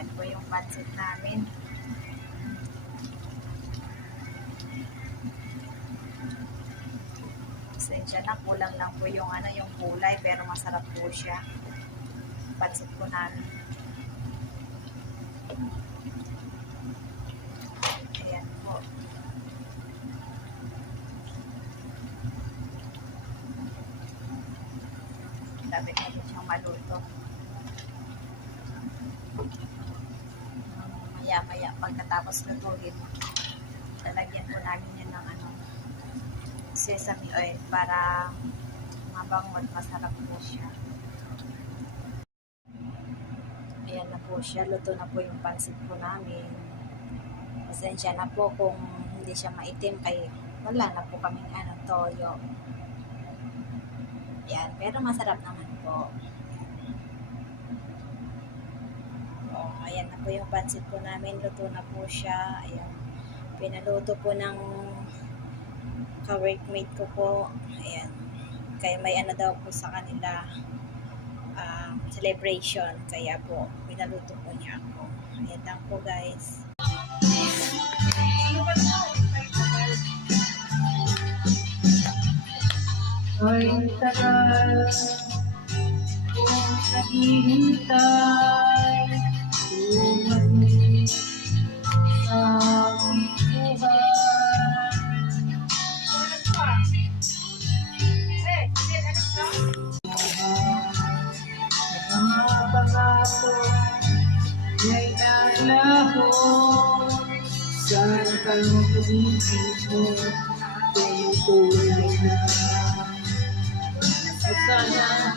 Ayan po yung pancit namin. Pasensya na, kulang lang po yung yung kulay, pero masarap po siya. Pancit po namin. Ayan po. Dapat na po siyang maluto. Maya-maya pagkatapos lutuin, lalagyan po namin yan ng sesame oil para mabango at masarap po siya. Ayan na po siya, luto na po yung pancit po namin. Pasensya na po kung hindi siya maitim, kaya wala na po kaming toyo. Ayan, pero masarap naman po. Ayan na po yung pancit po namin, luto na po siya. Ayan, pinaluto po ng ka-workmate ko po. Ayan, kaya may daw po sa kanila celebration, kaya po pinaluto po niya ako. Ayan lang po guys. Ay tagal kung naghihintay, bumalik sa aking buhay. Ang mga pangako ay naglaho, saan ka mag-ibig mo, kayong tunay na. Sana